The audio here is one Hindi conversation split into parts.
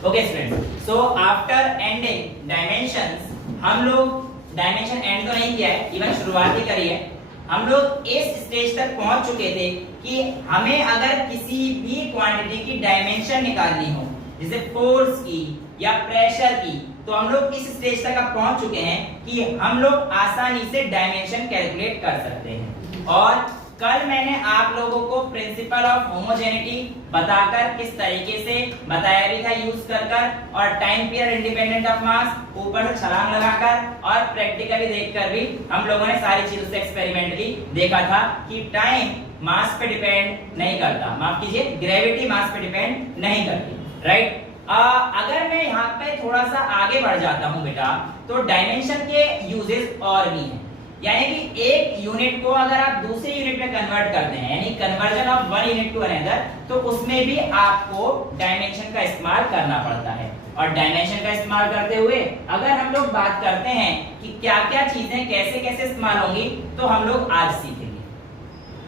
Okay students, so after ending dimensions, हम लोग डायमेंशन एंड तो नहीं किया है, इवन शुरुआत ही करी है। हम लोग इस स्टेज तक पहुंच चुके थे कि हमें अगर किसी भी क्वांटिटी की डायमेंशन निकालनी हो, जैसे फोर्स की या प्रेशर की, तो हम लोग इस स्टेज तक अब पहुंच चुके हैं कि हम लोग आसानी से डायमेंशन कैलकुलेट कर सकते हैं। और कल मैंने आप लोगों को प्रिंसिपल ऑफ होमोजेनिटी बताकर किस तरीके से बताया भी था यूज कर और time period independent of mass ऊपर से छलांग लगाकर और प्रैक्टिकली देखकर भी हम लोगों ने सारी चीजों से एक्सपेरिमेंटली देखा था कि टाइम मास पे डिपेंड नहीं करता, माफ कीजिए ग्रेविटी मास पे डिपेंड नहीं करती, राइट। अगर मैं यहाँ पे थोड़ा सा आगे बढ़ जाता हूँ बेटा, तो डायमेंशन के यूजेस और भी हैं। यानी कि एक यूनिट को अगर आप दूसरे यूनिट में कन्वर्ट करते हैं, यानी conversion of one unit to another, तो उसमें भी आपको डायमेंशन का इस्तेमाल करना पड़ता है। और डायमेंशन का इस्तेमाल करते हुए अगर हम लोग बात करते हैं कि क्या क्या चीजें कैसे कैसे इस्तेमाल होंगी, तो हम लोग आज सीखेंगे।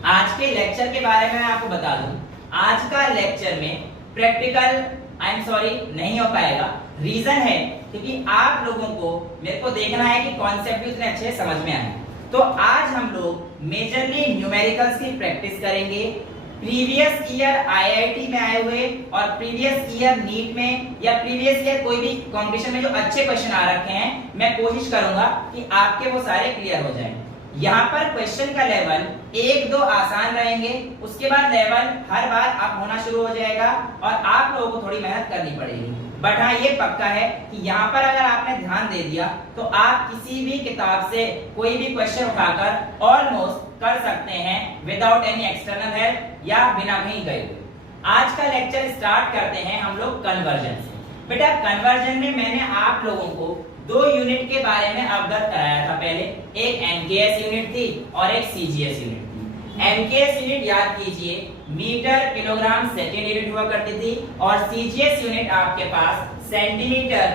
आज के लेक्चर के बारे में मैं आपको बता दूं, आज का लेक्चर में प्रैक्टिकल आई एम सॉरी नहीं हो पाएगा। रीजन है क्योंकि आप लोगों को मेरे को देखना है कि कॉन्सेप्ट भी उतने अच्छे समझ में आए। तो आज हम लोग मेजरली न्यूमेरिकल्स की प्रैक्टिस करेंगे। प्रीवियस ईयर आईआईटी में आए हुए और प्रीवियस ईयर नीट में या प्रीवियस ईयर कोई भी कंपटीशन में जो अच्छे क्वेश्चन आ रखे हैं, मैं कोशिश करूंगा कि आपके वो सारे क्लियर हो जाएं। यहाँ पर क्वेश्चन का लेवल 1-2 आसान रहेंगे, उसके बाद लेवल हर बार अप होना शुरू हो जाएगा और आप लोगों को थोड़ी मेहनत करनी पड़ेगी। बट हाँ, ये पक्का है कि यहाँ पर अगर आपने ध्यान दे दिया तो आप किसी भी किताब से कोई भी क्वेश्चन उठाकर ऑलमोस्ट कर सकते हैं विदाउट एनी एक्सटर्नल हेल्प या बिना कहीं गए। आज का लेक्चर स्टार्ट करते हैं हम लोग कन्वर्जन से। बेटा कन्वर्जन में मैंने आप लोगों को 2 यूनिट के बारे में अवगत कराया था पहले, एक एमकेएस यूनिट थी और एक सीजीएस यूनिट थी। एमकेएस यूनिट याद कीजिए मीटर किलोग्राम सेकेंड यूनिट हुआ करती थी और सीजीएस यूनिट आपके पास सेंटीमीटर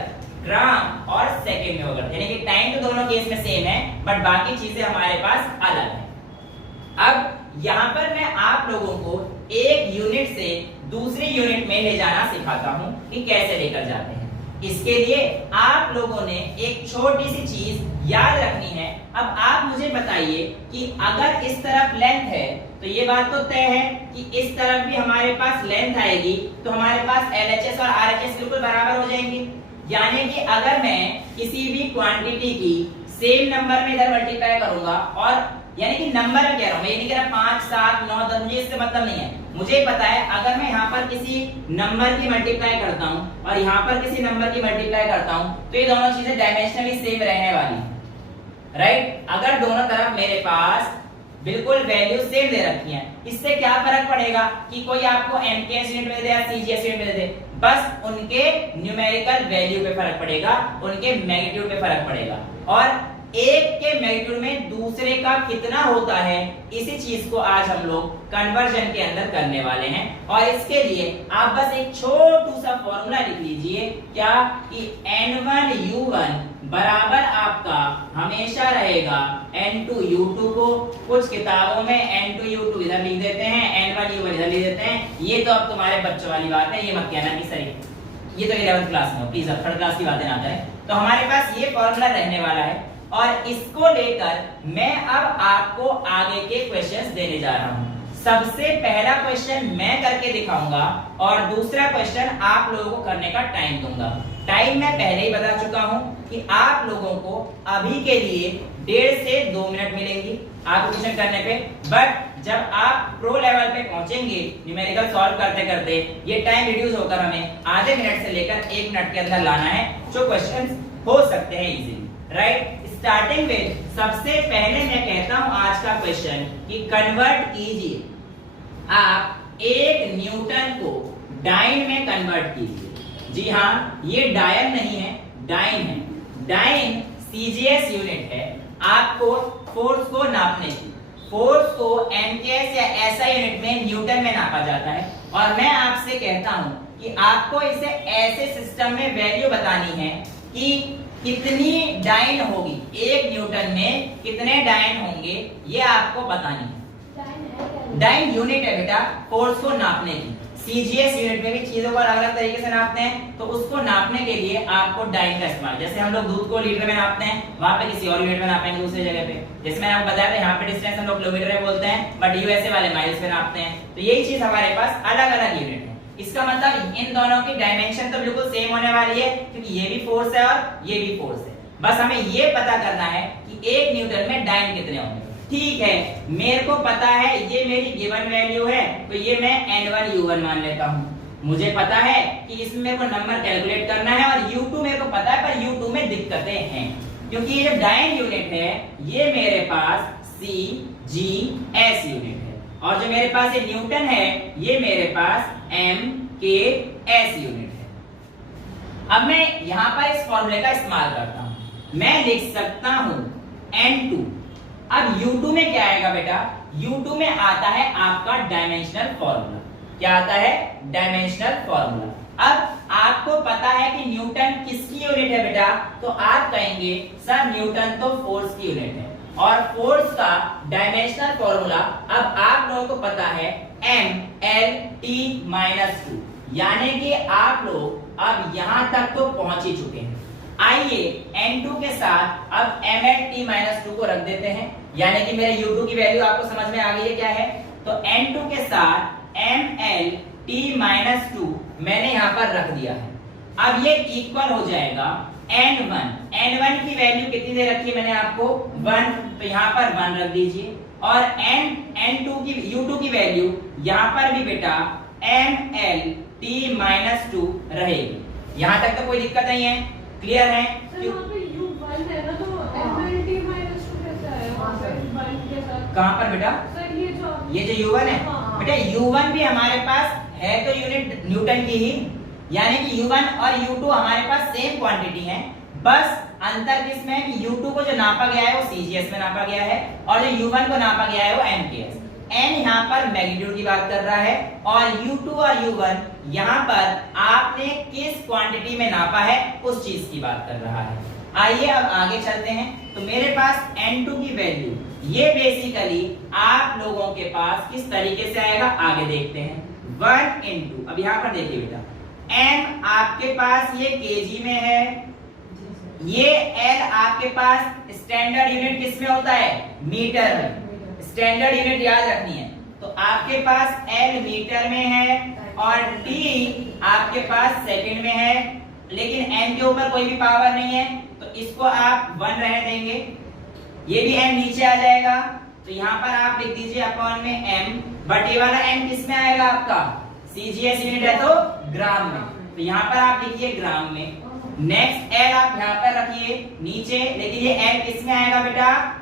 ग्राम और सेकेंड में हुआ करती है। यानी कि टाइम तो दोनों केस में सेम है बट बाकी चीजें हमारे पास अलग है। अब यहाँ पर मैं आप लोगों को एक यूनिट से दूसरी यूनिट में ले जाना सिखाता हूँ कि कैसे लेकर जाते हैं। इसके लिए आप लोगों ने एक छोटी सी चीज याद रखनी है। अब आप मुझे बताइए कि अगर इस तरफ लेंथ है तो ये बात तो तय है कि इस तरफ भी हमारे पास लेंथ आएगी, तो हमारे पास LHS और RHS बिल्कुल बराबर हो जाएंगे। यानी कि अगर मैं किसी भी क्वांटिटी की सेम नंबर में इधर मल्टीप्लाई करूंगा, और यानी कि नंबर में कह रहा हूं, मैं ये नहीं कह रहा 5, 7, 9, 10, मुझे इससे मतलब नहीं है। मुझे पता है अगर मैं यहाँ पर किसी नंबर की मल्टीप्लाई करता हूँ और यहाँ पर किसी नंबर की मल्टीप्लाई करता हूँ, तो ये दोनों चीजें डायमेंशनली सेम रहने वाली है, राइट। अगर दोनों तरफ मेरे पास बिल्कुल वैल्यू सेम दे रखी है, इससे क्या फर्क पड़ेगा कि कोई आपको एमकेएस यूनिट में दे या सीजीएस यूनिट में दे, बस उनके न्यूमेरिकल वैल्यू पे फर्क पड़ेगा, उनके मैग्नीट्यूड पे फर्क पड़ेगा। और एक के मैग्नीट्यूड में दूसरे का कितना होता है, इसी चीज को आज हम लोग कन्वर्जन के अंदर करने वाले हैं। और इसके लिए आप बस एक छोटू सा फॉर्मूला लिख लीजिए, क्या कि N1U1 बराबर आपका हमेशा रहेगा N2U2 को। कुछ किताबों में N2U2 इधर लिख देते हैं, N1U1 इधर लिख देते हैं। ये तो अब तुम्हारे बच्चों वाली बात है, ये मत कहना कि सही ये तो 11th क्लास में हो, प्लीज अब 3rd क्लास की बातें ना करें। तो हमारे पास ये फॉर्मूला रहने वाला है और इसको लेकर मैं अब आपको आगे के क्वेश्चंस देने जा रहा हूं। सबसे पहला क्वेश्चन मैं करके दिखाऊंगा और दूसरा क्वेश्चन आप लोगों को करने का टाइम दूंगा। टाइम मैं पहले ही बता चुका हूं कि आप लोगों को अभी के लिए 1.5 से 2 मिनट मिलेंगी आप क्वेश्चन करने पे। बट जब आप प्रो लेवल पे पहुंचेंगे न्यूमेरिकल सॉल्व करते करते, ये टाइम रिड्यूस होकर हमें आधे मिनट से लेकर 1 मिनट के अंदर लाना है, जो क्वेश्चंस हो सकते हैं इजीली, राइट। स्टार्टिंग में सबसे पहले मैं कहता हूं आज का क्वेश्चन कि कन्वर्ट कीजिए, आप 1 न्यूटन को डाइन में कन्वर्ट कीजिए। जी हाँ, ये डायन नहीं है, डाइन है। डाइन सीजीएस यूनिट है आपको फोर्स को नापने की। फोर्स को एमकेएस या एसआई यूनिट में न्यूटन में नापा जाता है। और मैं आपसे कहता हूं कि आपको इसे ऐसे सिस्टम में वैल्यू बतानी है कि कितनी डाइन होगी, 1 न्यूटन में कितने डाइन होंगे, ये आपको बतानी है। डाइन यूनिट है बेटा फोर्स को नापने की। सीजीएस यूनिट में भी चीजों को अलग अलग तरीके से नापते हैं, तो उसको नापने के लिए आपको डाइन का इस्तेमाल, जैसे हम लोग दूध को लीटर में नापते हैं, वहां पे किसी और यूनिट में नापेंगे दूसरी जगह पे। जैसे मैंने आपको बताया था यहाँ पे डिस्टेंस हम लोग किलोमीटर में बोलते हैं, बट यूएसए वाले माइल्स में नापते हैं। तो यही चीज हमारे पास अलग अलग यूनिट है। इसका मतलब इन दोनों की डायमेंशन तो बिल्कुल सेम होने वाली है, क्योंकि ये भी फोर्स है और ये भी फोर्स है। बस हमें ये पता करना है कि 1 न्यूटन में डाइन कितने होंगे। ठीक है, मेरे को पता है ये मेरी गिवन वैल्यू है, तो ये मैं n1 u1 मान लेता हूँ। मुझे पता है कि इसमें मेरे को नंबर कैलकुलेट करना है, और u2 मेरे को पता है, पर u2 में दिक्कतें हैं, क्योंकि ये जो डाइन यूनिट है ये मेरे पास CGS यूनिट है, और जो मेरे पास ये न्यूटन है ये मेरे पास MKS यूनिट है। अब मैं यहाँ पर इस फॉर्मूले का इस्तेमाल करता हूँ, मैं लिख सकता हूँ N2। अब U2 में क्या आएगा बेटा, U2 में आता है आपका डायमेंशनल फॉर्मूला। क्या आता है? Dimensional formula. अब आपको पता है कि न्यूटन किसकी यूनिट है बेटा, तो आप कहेंगे सर न्यूटन तो फोर्स की यूनिट है, और फोर्स का डायमेंशनल फॉर्मूला अब आप लोगों को पता है MLT-2, यानी कि आप लोग अब यहां तक तो पहुंच ही चुके हैं। आइए N2 के साथ अब MLT-2 को रख देते हैं, यानी कि मेरे U2 की वैल्यू आपको समझ में आ गई है क्या है। तो N2 के साथ MLT-2 मैंने यहां पर रख दिया है। अब ये इक्वल हो जाएगा N1। N1 की वैल्यू कितनी दे रखी है मैंने आपको 1, तो यहां पर 1 रख दीजिए, और N2 की U2 की वैल्यू यहां पर भी बेटा MLT-2 रहेगी। यहां तक तो कोई दिक्कत नहीं है, क्लियर है? U1 है ना, तो MLT-2 कैसे आया के साथ? कहां पर बेटा? सर ये जो U1 है बेटा, U1 भी हमारे पास है तो यूनिट न्यूटन की ही, यानी कि U1 और U2 हमारे पास सेम क्वांटिटी है। बस अंतर किसमें है कि U2 को जो नापा गया है वो CGS में नापा गया है, और जो U1 को नापा गया है वो MKS। n यहाँ पर मैग्नीट्यूड की बात कर रहा है, और U2 और U1 यहाँ पर आपने किस क्वांटिटी में नापा है उस चीज की बात कर रहा है। आइए अब आगे चलते हैं। तो मेरे पास N2 की वैल्यू ये बेसिकली आप लोगों के पास किस तरीके से आएगा आगे देखते हैं। 1 into, अब यहाँ पर देखिए बेटा, M आपके पास ये kg में है, ये L आपके पास स्टैंडर्ड यूनिट किस में होता है? मीटर में। स्टैंडर्ड यूनिट याद रखनी है, तो आपके पास L मीटर में है और T आपके पास सेकंड में है, लेकिन M के ऊपर कोई भी पावर नहीं है, तो इसको आप 1 रहने देंगे। ये भी M नीचे आ जाएगा, तो यहाँ पर आप लिख दीजिए अपॉन में M, बट ये वाला M किस में आएगा आपका? CGS यूनिट है तो ग्राम में, तो यहाँ पर आप लिखिए ग्राम में। नेक्स्ट L आप यहाँ पर रखिए नीचे, लेकिन ये L किस में आएगा बेटा?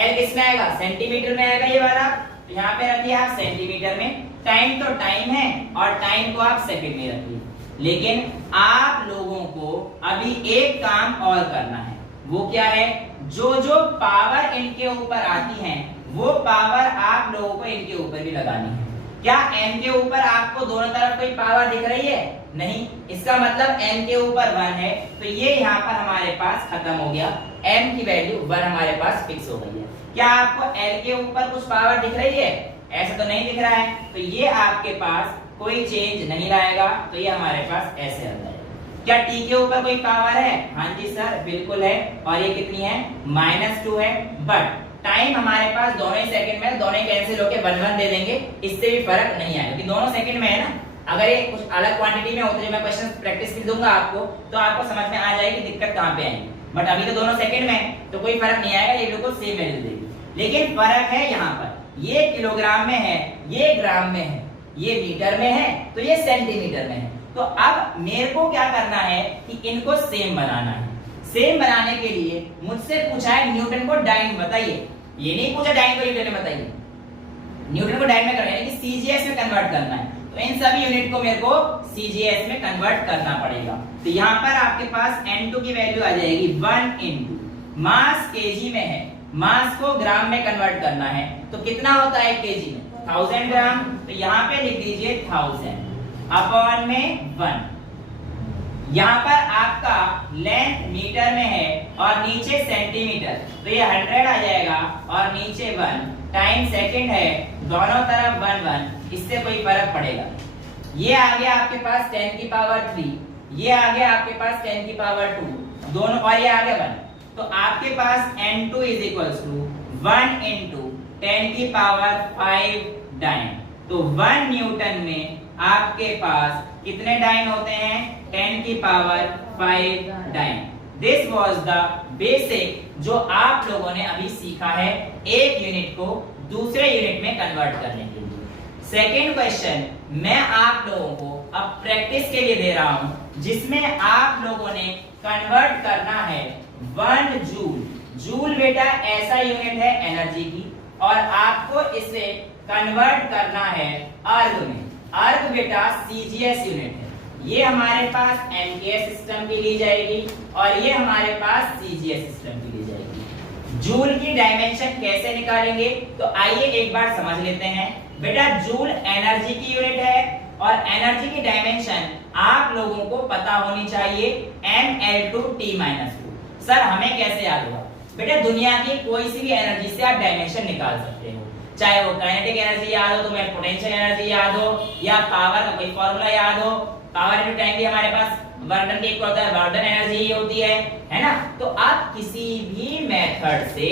L किस में आएगा? सेंटीमीटर में आएगा ये वाला, तो यहाँ पे रखिए आप सेंटीमीटर में। टाइम तो टाइम है, और टाइम को आप सेकंड में रखिए। लेकिन आप लोगों को अभी एक काम और करना है, वो क्या है? जो जो पावर इनके ऊपर आती है वो पावर आप लोगों को इनके ऊपर भी लगानी है। क्या M के ऊपर आपको दोनों तरफ कोई पावर दिख रही है? नहीं। इसका मतलब M के ऊपर 1 है, तो ये यहाँ पर हमारे पास खत्म हो गया। M की वैल्यू 1 हमारे पास फिक्स हो गई है। क्या आपको L के ऊपर कुछ पावर दिख रही है? ऐसा तो नहीं दिख रहा है, तो ये आपके पास कोई चेंज नहीं लाएगा, तो ये हमारे पास ऐसे आता है। क्या T के ऊपर कोई पावर है? हाँ जी सर बिल्कुल है, और ये कितनी है? -2 है, बट टाइम हमारे पास दोनों ही सेकंड में, दोनों ही कैंसिल होके 1 दे देंगे, इससे भी फर्क नहीं आएगा कि दोनों सेकंड में है ना। अगर ये कुछ अलग क्वांटिटी में होता, जो मैं क्वेश्चन प्रैक्टिस भी दूंगा आपको, तो आपको समझ में आ जाएगी दिक्कत कहाँ पे आएगी। बट अभी तो दोनों सेकंड में, तो कोई फर्क नहीं आएगा, ये बिल्कुल सेम वैल्यू देगी। लेकिन फर्क है यहाँ पर, ये किलोग्राम में है, ये ग्राम में है, ये मीटर में है, तो ये सेंटीमीटर में है। तो अब मेरे को क्या करना है कि इनको सेम बनाना है। सेम बनाने के लिए मुझसे पूछा है न्यूटन को डाइन बताइए, ये नहीं पूछा डाइन को न्यूटन में बताइए, न्यूटन को डाइन में करना है, यानी कि सीजीएस में कन्वर्ट करना है। तो इन सभी यूनिट को मेरे को सीजीएस में कन्वर्ट करना पड़ेगा। तो यहाँ पर आपके पास N2 की वैल्यू आ जाएगी 1 into मास केजी में है, मास को ग्राम में कन्वर्ट करना है, तो कितना होता है केजी में? 1000 ग्राम, तो यहाँ पे लिख दीजिए 1000 अपॉन में 1। यहाँ पर आपका लेंथ मीटर में है और नीचे सेंटीमीटर, तो ये 100 आ जाएगा, और नीचे 1, टाइम सेकंड है, दोनों तरफ 1 1, इससे कोई फर्क पड़ेगा? ये आ गया आपके पास 10 की पावर 3, ये आ गया आपके पास 10 की पावर 2, दोनों, और ये आ गया 1। तो आपके पास N2 is equals to 1 into 10 की पावर 5 डाइन। तो 1 न्यूटन में आपके पास कितने डाइन होते हैं? 10 की power 5 dyne. This was the basic जो आप लोगों ने अभी सीखा है एक यूनिट को दूसरे यूनिट में कन्वर्ट करने के लिए। सेकेंड क्वेश्चन मैं आप लोगों को अब प्रैक्टिस के लिए दे रहा हूं, जिसमें आप लोगों ने कन्वर्ट करना है 1 जूल। जूल बेटा ऐसा यूनिट है एनर्जी की, और आपको इसे कन्वर्ट करना है अर्ग में। अर्ग बेटा सीजीएस यूनिट है। ये हमारे पास एमकेएस सिस्टम की ली जाएगी और ये हमारे पास सीजीएस सिस्टम की ली जाएगी। जूल की डायमेंशन कैसे निकालेंगे? तो आइए एक बार समझ लेते हैं। बेटा जूल एनर्जी की यूनिट है और एनर्जी की डायमेंशन आप लोगों को पता होनी चाहिए mL/T-2। सर हमें कैसे याद होगा? बेटा दुनिया की कोई सी भी एनर्जी से आप डायमेंशन निकाल सकते हो, चाहे वो काइनेटिक एनर्जी याद हो, तुम्हें पोटेंशियल एनर्जी याद हो, या पावर का कोई फॉर्मूला याद हो। पावर इनटू टाइम भी हमारे पास वर्क डन के इक्वल होता है, वर्क डन एनर्जी ही होती है ना। तो आप किसी भी मेथड से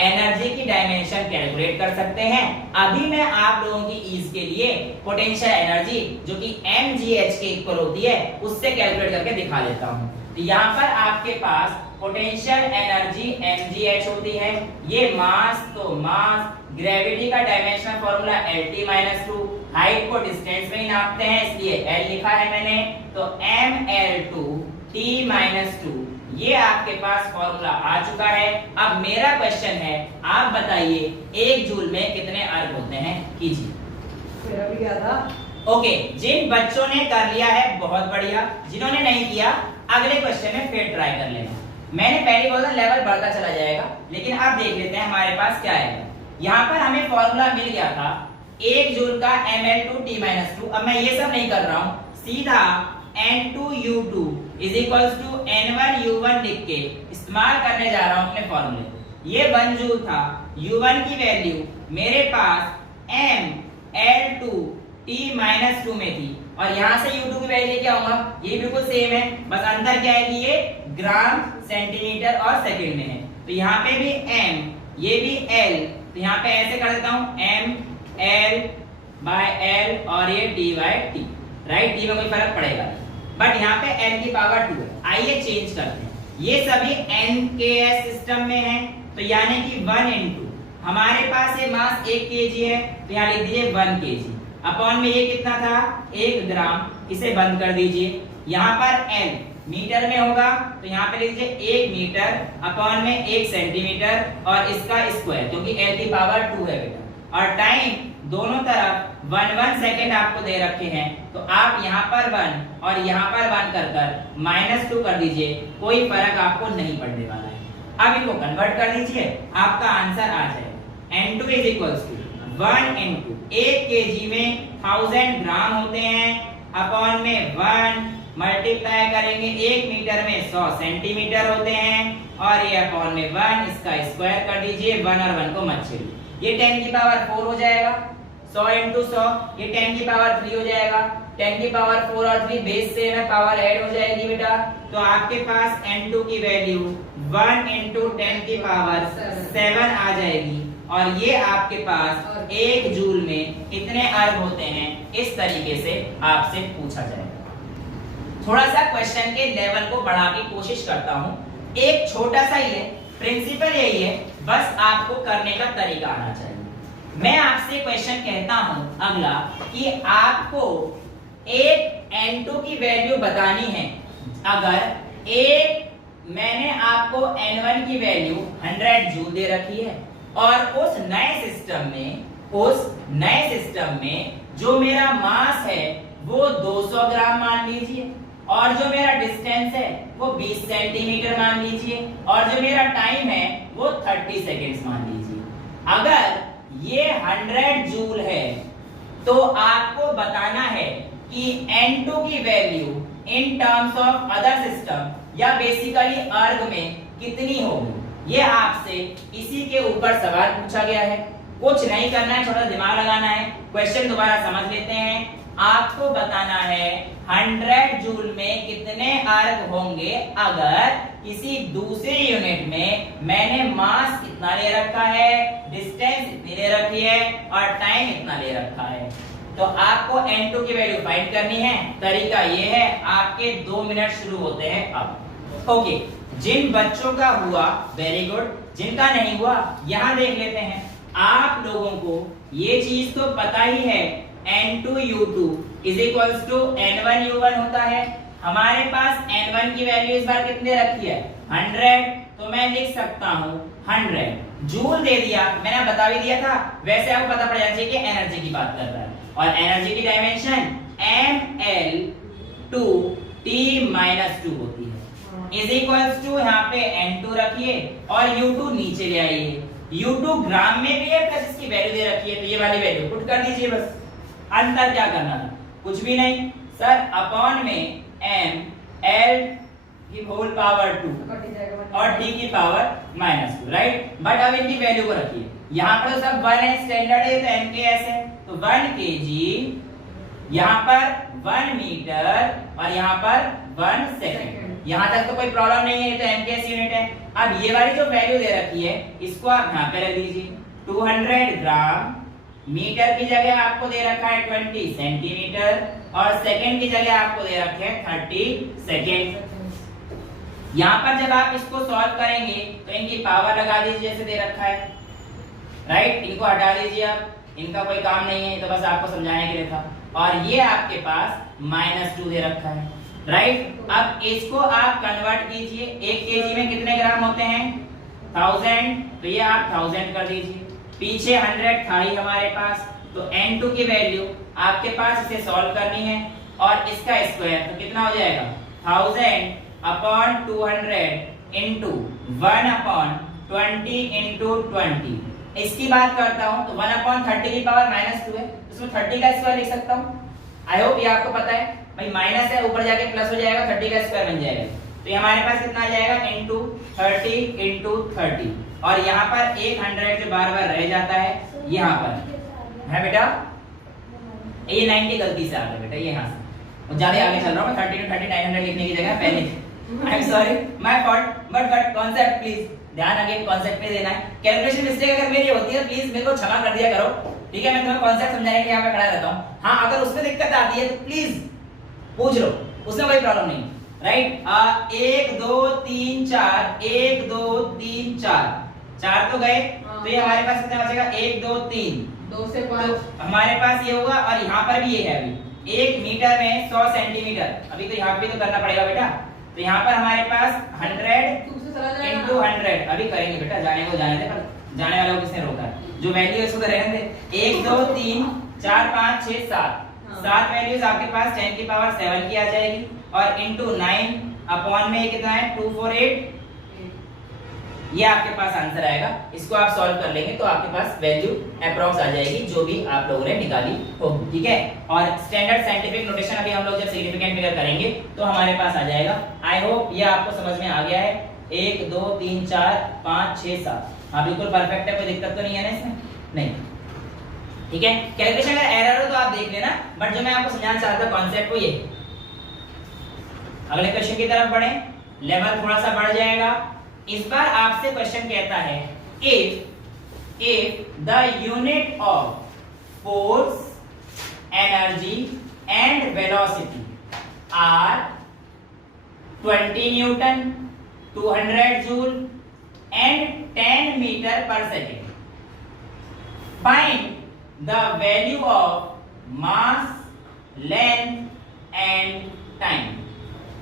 एनर्जी की डायमेंशन कैलकुलेट कर सकते हैं। अभी मैं आप लोगों की ईज के लिए पोटेंशियल एनर्जी जो कि mgh के इक्वल होती है उससे कैलकुलेट करके दिखा देता हूं। तो यहाँ पर आपके पास पोटेंशियल एनर्जी mgh होती है, ये मास, तो मास, ग्रेविटी का डायमेंशनल फार्मूला L_T-2, हाइट को डिस्टेंस में ही नापते हैं इसलिए L लिखा है मैंने, तो mL/T-2, ये आपके पास फार्मूला आ चुका है। अब मेरा क्वेश्चन है, आप बताइए 1 जूल में कितने अर्ग होते हैं? कीजिए। मेरा भी याद आ। ओके, जिन बच्चों ने कर लिया है बहुत बढ़िया, जिन्होंने नहीं किया अगले क्वेश्चन में फिर ट्राई कर लेना। मैंने पहले बोला लेवल बढ़ता चला जाएगा, लेकिन अब देख लेते हैं हमारे पास क्या है। यहाँ पर हमें फॉर्मूला मिल गया था 1 जूल का mL/T-2। अब मैं ये सब नहीं कर रहा हूँ, सीधा N2U2 is equals to N1U1 लिख के इस्तेमाल करने जा रहा हूँ अपने फॉर्मूले। ये 1 जूल था, U1 की वैल्यू मेरे पास mL/T-2 में थी, और यहाँ से U2 की वैल्यू क्या होगा? ये बिल्कुल सेम है, बस अंतर क्या है कि ये ग्राम, सेंटीमीटर और सेकंड में है। तो यहाँ पे भी m, ये भी L, तो यहाँ पे ऐसे कर देता हूँ mL/L और ये T/T, राइट? T में कोई फर्क पड़ेगा बट यहाँ पे L की पावर 2 है। आइए चेंज करते हैं, ये सभी NKS सिस्टम में है, तो यानी कि 1 इंटू हमारे पास ये मास 1 kg है, तो यहाँ लिख दीजिए 1 kg अपॉन में ये कितना था? 1 ग्राम, इसे बंद कर दीजिए। यहाँ पर L मीटर में होगा, तो यहाँ पे लिख दीजिए 1 मीटर अपॉन में 1 सेंटीमीटर और इसका स्क्वायर, क्योंकि L की पावर 2 है बेटा। और टाइम दोनों तरफ 1 सेकंड आपको दे रखे हैं, तो आप यहाँ पर 1 और यहाँ पर 1 कर -2 कर दीजिए, कोई फर्क आपको नहीं पड़ने वाला है। अब इनको कन्वर्ट कर दीजिए, आपका आंसर आ जाएगा। N2 is equals to 1 into 1 kg में 1000 ग्राम होते हैं, अपॉन में 1 मल्टीप्लाई करेंगे 1 मीटर में 100 सेंटीमीटर होते हैं, और ये अपॉन में 1, इसका स्क्वायर कर दीजिए, 1 और 1 को मत छेड़िए, ये 10 की पावर 4 हो जाएगा। 100 इंटू 100 ये 10 की पावर 3 हो जाएगा। 10 की पावर 4 और 3 बेस से में पावर ऐड हो जाएगी बेटा, तो आपके पास N2 की वैल्यू 1 इंटू 10 की पावर 7 आ जाएगी, और ये आपके पास 1 जूल में कितने अर्ग होते हैं, इस तरीके से आपसे पूछा जाएगा। थोड़ा सा क्वेश्चन के लेवल को बढ़ा के कोशिश करता हूं, एक छोटा सा ही है, प्रिंसिपल यही है, बस आपको करने का तरीका आना चाहिए। मैं आपसे क्वेश्चन कहता हूं अगला कि आपको एक N2 की वैल्यू बतानी है। अगर एक मैंने आपको N1 की वैल्यू 100 जूल दे रखी है, और उस नए सिस्टम में जो मेरा मास है वो 200 ग्राम मान लीजिए, और जो मेरा डिस्टेंस है वो 20 सेंटीमीटर मान लीजिए, और जो मेरा टाइम है वो 30 सेकेंड्स मान लीजिए। अगर ये 100 जूल है तो आपको बताना है कि N2 की value in terms of other system या बेसिकली अर्ग में कितनी होगी। ये आपसे इसी के ऊपर सवाल पूछा गया है, कुछ नहीं करना है, थोड़ा दिमाग लगाना है। क्वेश्चन दोबारा समझ लेते हैं। आपको बताना है 100 जूल में कितने अर्ग होंगे अगर किसी दूसरी यूनिट में मैंने मास इतना ले रखा है, डिस्टेंस इतनी ले रखी है और टाइम इतना ले रखा है। तो आपको N2 की वैल्यू फाइंड करनी है। तरीका ये है, आपके 2 मिनट शुरू होते हैं अब। ओके, जिन बच्चों का हुआ वेरी गुड, जिनका नहीं हुआ यहां देख लेते हैं। आप लोगों को ये चीज तो पता ही है N2U2 is equals to N1U1 होता है। हमारे पास N1 की वैल्यू इस बार कितने रखी है 100, तो मैं लिख सकता हूँ 100 जूल दे दिया, मैंने बता भी दिया था। वैसे आपको पता पड़ जाना चाहिए कि एनर्जी की बात कर रहा है और एनर्जी की डायमेंशन ml2T-2 होती है इज इक्वल्स टू यहाँ पे N2 रखिए और U2 नीचे ले आइए। U2 ग्राम में भी है प्लस इसकी वैल्यू दे रखी है, तो ये वाली वैल्यू पुट कर दीजिए बस। अंतर क्या करना था, कुछ भी नहीं सर, अपॉन में ml की होल पावर 2 और t की पावर -2, राइट। बट अब इनकी वैल्यू को रखिए, यहाँ पर तो सब 1 है, स्टैंडर्ड है, तो mks है, तो 1 kg, यहाँ पर 1 मीटर और यहाँ पर 1 सेकंड। यहाँ तक तो कोई प्रॉब्लम नहीं है, ये तो mks यूनिट है। अब ये वाली जो वैल्यू दे रखी है इसको आप यहाँ पे रख दीजिए। 200 ग्राम, मीटर की जगह आपको दे रखा है 20 सेंटीमीटर और सेकंड की जगह आपको दे रखे हैं 30 सेकंड। यहाँ पर जब आप इसको सॉल्व करेंगे तो इनकी पावर लगा दीजिए जैसे दे रखा है, राइट। इनको हटा दीजिए आप, इनका कोई काम नहीं है, तो बस आपको समझाने के लिए था। और ये आपके पास -2 दे रखा है, राइट। अब इसको आप कन्वर्ट कीजिए, 1 केजी में कितने ग्राम होते हैं 1000, तो ये आप 1000 कर दीजिए। पीछे 100 था ही हमारे पास, तो N2 की वैल्यू आपके पास इसे सॉल्व करनी है और इसका स्क्वायर तो कितना हो जाएगा 1000 अपॉन 200 इंटू 1/20 इंटू 20। इसकी बात करता हूं तो 1/30 की पावर -2 है, इसमें 30 का स्क्वायर लिख सकता हूं। आई होप ये आपको पता है भाई, माइनस है ऊपर जाके प्लस हो जाएगा, 30 का स्क्वायर बन जाएगा। तो ये हमारे पास कितना आ जाएगा इंटू 30 इंटू 30 और यहाँ पर 100 जो बार बार रह जाता है यहाँ पर है बेटा, ये 90 गलती से आ गया बेटा, ये यहाँ से ज्यादा आगे चल रहा हूँ मैं, 30 to 30 900 लिखने की जगह पहले I am sorry my fault, but concept please ध्यान अगेन कॉन्सेप्ट पे देना है। कैलकुलेशन मिस्टेक अगर मेरी होती है प्लीज मेरे को क्षमा कर दिया करो, ठीक है। मैं तुम्हें कॉन्सेप्ट समझाने के लिए यहाँ पे खड़ा रहता हूँ। हाँ, अगर उसमें दिक्कत आती है तो प्लीज पूछ लो, उसमें कोई प्रॉब्लम नहीं, राइट। 1 2 3 4 1 2 3 4 तो गए, तो ये हमारे पास कितना बचेगा 1 2 3 2 से 5, तो हमारे पास ये होगा और यहाँ पर भी ये है। अभी 1 मीटर में 100 सेंटीमीटर, अभी तो यहाँ पे तो करना पड़ेगा बेटा। तो यहाँ पर हमारे पास 100 इंटू 100 अभी करेंगे बेटा, जाने को जाने दे, पर जाने वालों को किसने रोका है, जो वैल्यू है उसको तो रहने दे। 1 2 3 4 5 6 7 वैल्यूज आपके पास 10 की पावर 7 की आ जाएगी और इंटू 9 अपॉन में कितना है 248, ये आपके पास आंसर आएगा। इसको आप सॉल्व कर लेंगे तो आपके पास वैल्यू अप्रॉक्स आ जाएगी जो भी आप लोगों ने निकाली हो, ठीक है। और स्टैंडर्ड साइंटिफिक नोटेशन अभी हम लोग जब सिग्निफिकेंट फिगर करेंगे तो हमारे पास आ जाएगा। आई होप ये आपको समझ में आ गया है। 1 2 3 4 5 6 7, हाँ बिल्कुल परफेक्ट है, कोई दिक्कत तो नहीं है ना इसमें, नहीं, ठीक है। कैलकुलेशन अगर एरर हो तो आप देख लेना, बट जो मैं आपको समझाना चाहता था कॉन्सेप्ट वो ये। अगले क्वेश्चन की तरफ बढ़े, लेवल थोड़ा सा बढ़ जाएगा। इस बार आपसे क्वेश्चन कहता है if the unit of force, energy and velocity are 20 newton, 200 joule and 10 metre per second, find the value of mass, length and time.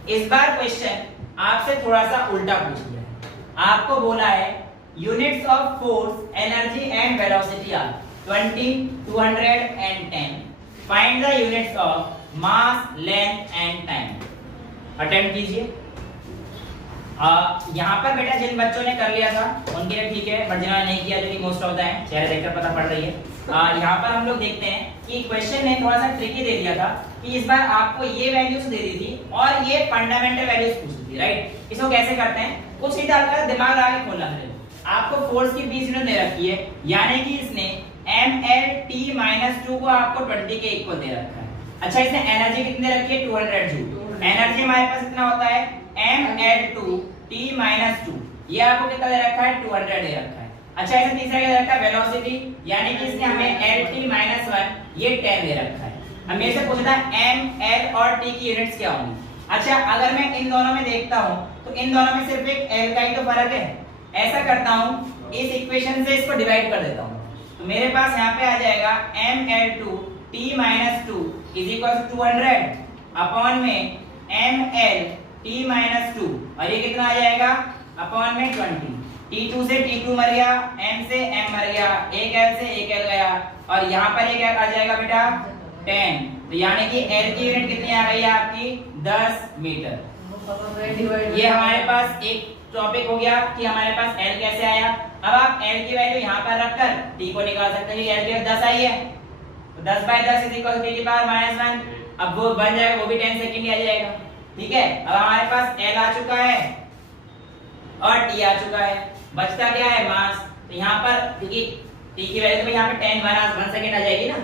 इस बार क्वेश्चन आपसे थोड़ा सा उल्टा पूछ लिया है। आपको बोला है units of force, energy and velocity are 20, 200 and 10, find the units of mass, length and time. Attempt कीजिए। यहाँ पर बेटा जिन बच्चों ने कर लिया था उनके लिए ठीक है, बट जिन्होंने नहीं किया, जो कि मोस्ट ऑफ द है, चेहरे देखकर पता पड़ रही है। यहाँ पर हम लोग देखते हैं कि क्वेश्चन ने थोड़ा सा ट्रिकी दे दिया था कि इस बार आपको ये वैल्यूज दे दी थी और ये फंडामेंटल वैल्यूज पूछी थी, राइट। इसको कैसे करते हैं, कुछ नहीं डालकर दिमाग आगे खोलना है। आपको फोर्स की 20 यूनिट दे रखी है, यानी कि इसने mlt-2 को आपको 20 के इक्वल दे रखा है, अच्छा इसने एनर्जी कितने रखी है 200 जूल। एनर्जी हमारे पास कितना होता है mL2T-2, ये आपको कितना दे रखा है 200 दे रखा है। अच्छा इसने तीसरा क्या दे रखा है वेलोसिटी, यानी कि इसने हमें LT-1 ये 10 दे रखा है। अब मेरे से पूछता है mL और T की यूनिट्स क्या होंगी। अच्छा अगर मैं इन दोनों में देखता हूं तो इन दोनों में सिर्फ एक L का ही तो फर्क है। ऐसा करता हूं इस इक्वेशन से इसको डिवाइड कर देता हूं, तो मेरे पास यहाँ पे आ जाएगा mL2T-2 is equal to 200 upon में mL_T-2 और ये कितना आ जाएगा अपॉन में 20। T2 से T2 मर गया, M से M मर गया, एक L से एक L गया और यहाँ पर ये क्या आ जाएगा बेटा 10। तो यानी कि L की यूनिट कितनी आ गई है आपकी 10 मीटर। ये हमारे पास एक टॉपिक हो गया कि हमारे पास L कैसे आया। अब आप L की वैल्यू यहाँ पर रखकर T को निकाल सकते हैं कि L की वैल्यू 10 आई है, तो 10/10 इज इक्वल टू T⁻⁻1। अब वो बन जाएगा, वो भी 10 सेकंड ही आ जाएगा। ठीक है, अब हमारे पास L आ चुका है और T आ चुका है, बचता क्या है मास। तो यहाँ पर क्योंकि T की वैल्यू तो यहाँ पे 10 सेकंड आ जाएगी ना,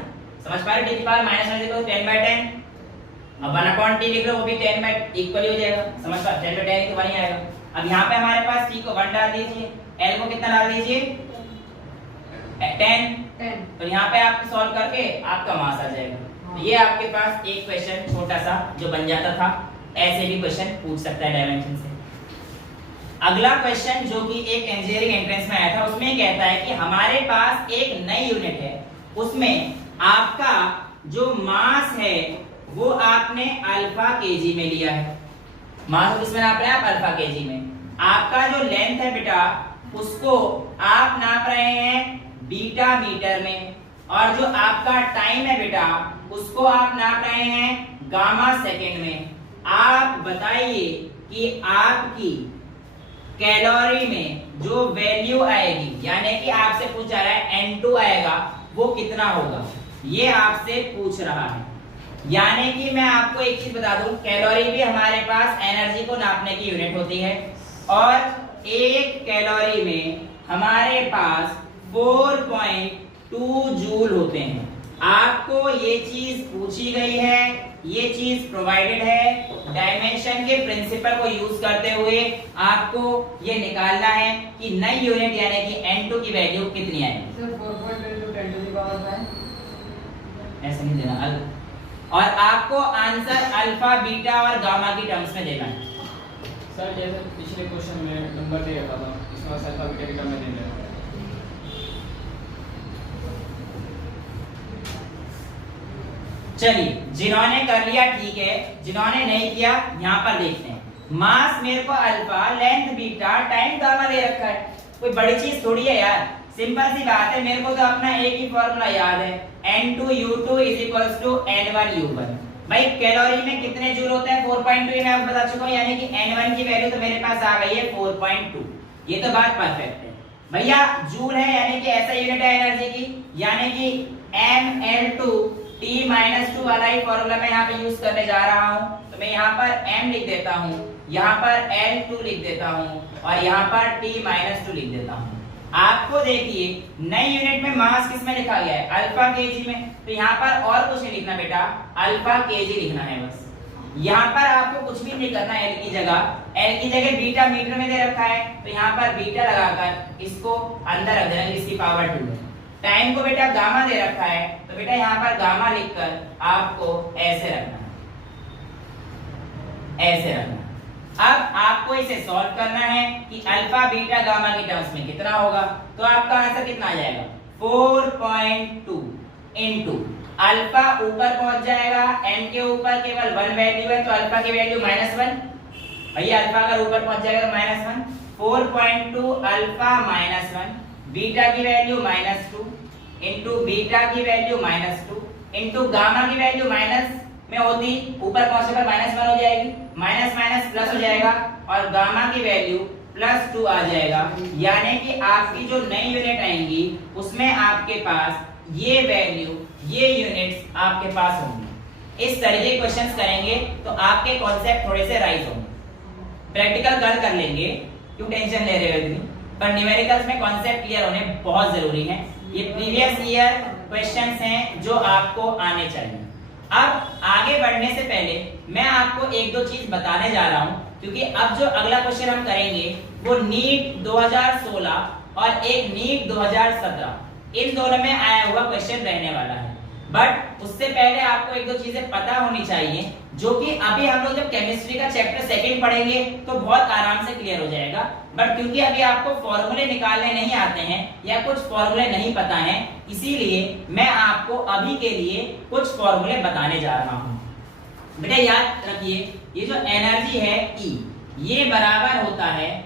समझ पा रहे T⁻⁻1 इज इक्वल टू 10/10। अब 1/T लिख लो, वो भी 10 में इक्वल हो जाएगा, समझ पा 10/10 तो 1 ही आएगा। अब यहाँ पे हमारे पास T को 1 डाल दीजिए, L को कितना डाल दीजिए 10। तो यहाँ पे आप सॉल्व करके आपका मास आ जाएगा। तो ये आपके पास एक क्वेश्चन छोटा सा जो बन जाता था, ऐसे भी क्वेश्चन पूछ सकता है डायमेंशन से। अगला क्वेश्चन जो कि एक इंजीनियरिंग एंट्रेंस में आया था, उसमें कहता है कि हमारे पास एक नई यूनिट है, उसमें आपका जो मास है वो आपने अल्फा केजी में लिया है। मास किसमें नाप रहे हैं आप अल्फा केजी में। आपका जो लेंथ है बेटा उसको आप नाप रहे हैं बीटा मीटर में, और जो आपका टाइम है बेटा उसको आप नाप रहे हैं गामा सेकंड में। आप बताइए कि आपकी कैलोरी में जो वैल्यू आएगी, यानी कि आपसे पूछा रहा है N2 आएगा, वो कितना होगा, ये आपसे पूछ रहा है। यानी कि मैं आपको एक चीज बता दूं, कैलोरी भी हमारे पास एनर्जी को नापने की यूनिट होती है, और एक कैलोरी में हमारे पास 4.2 जूल होते हैं। आपको ये चीज पूछी गई है, ये चीज प्रोवाइडेड है। डायमेंशन के प्रिंसिपल को यूज करते हुए आपको ये निकालना है कि नई यूनिट यानी कि N2 की वैल्यू कितनी आएगी। सर 4.2 10 to the power 5 ऐसे नहीं देना, और आपको आंसर अल्फा बीटा और गामा की टर्म्स में देना है। सर जैसे पिछले क्वेश्चन में नंबर दे रखा था, इसमें अल्फा बीटा की टर्म में दे रहा है। चलिए, जिन्होंने कर लिया ठीक है, जिन्होंने नहीं किया यहाँ पर देखते हैं। मास मेरे को alpha, length beta, time gamma दे रखा है, कोई बड़ी चीज थोड़ी है यार, सिंपल सी बात है। मेरे को तो अपना एक ही फॉर्मूला याद है, N2U2 is equals to N1U1। भाई कैलोरी में कितने जूल होते हैं 4.2, मैं आपको बता चुका हूँ, यानी कि N1 की वैल्यू तो मेरे पास आ गई है 4.2। ये तो बात परफेक्ट है भैया। जूल है यानी कि ऐसा यूनिट है एनर्जी की, यानी कि mL2T-2 वाला ही फॉर्मूला मैं यहाँ पे यूज करने जा रहा हूँ। तो मैं यहाँ पर M लिख देता हूँ, यहाँ पर L2 लिख देता हूँ और यहाँ पर T-2 लिख देता हूँ। आपको देखिए नई यूनिट में मास किस में लिखा गया है अल्फा केजी में, तो यहाँ पर और कुछ नहीं लिखना बेटा, अल्फा केजी लिखना है बस। यहाँ पर आपको कुछ भी नहीं करना, L की जगह बीटा मीटर में दे रखा है, तो यहाँ पर बीटा लगाकर इसको अंदर रख देना, इसकी पावर 2 है। टाइम को बेटा गामा दे रखा है, तो बेटा यहाँ पर गामा लिखकर आपको ऐसे रखना है, ऐसे रखना। अब आपको इसे सॉल्व करना है कि अल्फा बीटा गामा की टर्म्स में कितना होगा। तो आपका आंसर कितना आ जाएगा 4.2 इनटू अल्फा ऊपर पहुंच जाएगा, n के ऊपर केवल 1 वैल्यू है, तो अल्फा की वैल्यू -1। भैया अल्फा अगर ऊपर पहुंच जाएगा तो -1, 4.2 अल्फा -1, बीटा की वैल्यू -2 इनटू बीटा की वैल्यू -2 इनटू गामा की वैल्यू माइनस में होती, ऊपर पहुंचने पर -1 हो जाएगी, माइनस माइनस प्लस हो जाएगा और गामा की वैल्यू +2 आ जाएगा। यानी कि आपकी जो नई यूनिट आएंगी उसमें आपके पास ये वैल्यू, ये यूनिट्स आपके पास होंगी। इस तरह के क्वेश्चंस करेंगे तो आपके कॉन्सेप्ट थोड़े से राइज होंगे। प्रैक्टिकल कर लेंगे, क्यों टेंशन ले रहे हो इतनी, पर न्यूमेरिकल्स में कॉन्सेप्ट क्लियर होने बहुत जरूरी है। ये प्रीवियस ईयर क्वेश्चंस हैं जो आपको आने चाहिए। अब आगे बढ़ने से पहले मैं आपको एक दो चीज बताने जा रहा हूं, क्योंकि अब जो अगला क्वेश्चन हम करेंगे वो नीट 2016 और एक नीट 2017 इन दोनों में आया हुआ क्वेश्चन रहने वाला है। बट उससे पहले आपको एक दो चीजें पता होनी चाहिए, जो कि अभी हम लोग जब केमिस्ट्री का चैप्टर सेकंड पढ़ेंगे तो बहुत आराम से क्लियर हो जाएगा। बट क्योंकि अभी आपको फॉर्मूले निकालने नहीं आते हैं या कुछ फॉर्मूले नहीं पता हैं, इसीलिए मैं आपको अभी के लिए कुछ फॉर्मूले बताने जा रहा हूं। बेटा याद रखिए, ये जो एनर्जी है E, ये बराबर होता है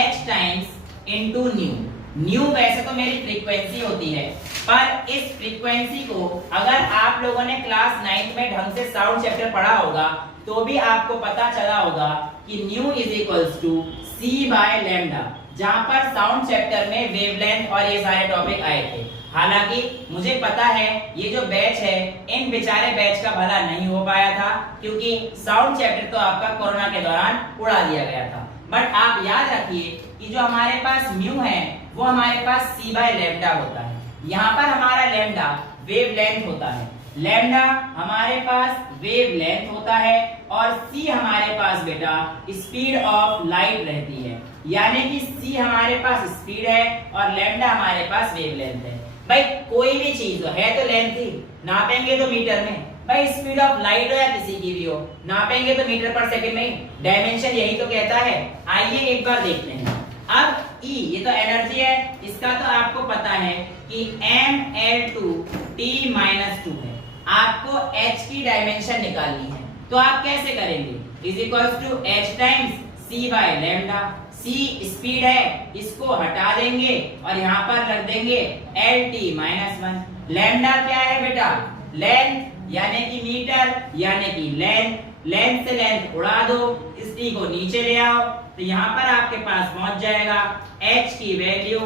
H times into new. New वैसे तो मेरी फ्रीक्वेंसी होती है, पर इस फ्रीक्वेंसी को अगर आप लोगों ने क्लास 9 में ढंग से साउंड चैप्टर पढ़ा होगा तो भी आपको पता चला होगा कि nu is equals to C by lambda, जहां पर साउंड चैप्टर में वेवलेंथ और ये सारे टॉपिक आए थे। हालांकि मुझे पता है ये जो बैच है, इन बेचारे बैच का भला नहीं हो पाया था, क्योंकि साउंड चैप्टर तो आपका कोरोना के दौरान उड़ा दिया गया था। बट आप याद रखिए कि जो हमारे पास म्यू है वो हमारे पास C बाय लैम्डा होता है। यहाँ पर हमारा लैम्डा वेवलेंथ होता है, लैम्डा हमारे पास वेवलेंथ होता है और C हमारे पास बेटा स्पीड ऑफ लाइट रहती है। यानी कि C हमारे पास स्पीड है और लैम्डा हमारे पास वेवलेंथ है। भाई कोई भी चीज है तो लेंथ ही, नापेंगे तो मीटर में। भाई स्पीड ऑफ लाइट हो या किसी की भी हो, नापेंगे तो मीटर पर सेकंड में। डायमेंशन यही तो कहता है। आइए एक बार देखते हैं। अब E ये तो एनर्जी है, इसका तो आपको पता है कि mL2T-2 है। आपको H की डायमेंशन निकालनी है, तो आप कैसे करेंगे? Is equals to H times C by lambda. C speed है, इसको हटा देंगे और यहाँ पर रख देंगे LT-1। लैम्डा क्या है बेटा? लेंथ, यानी कि मीटर, यानी कि लेंथ। लेंथ से लेंथ उड़ा दो, इस T को नीचे ले आओ, तो यहाँ पर आपके पास पहुंच जाएगा H की वैल्यू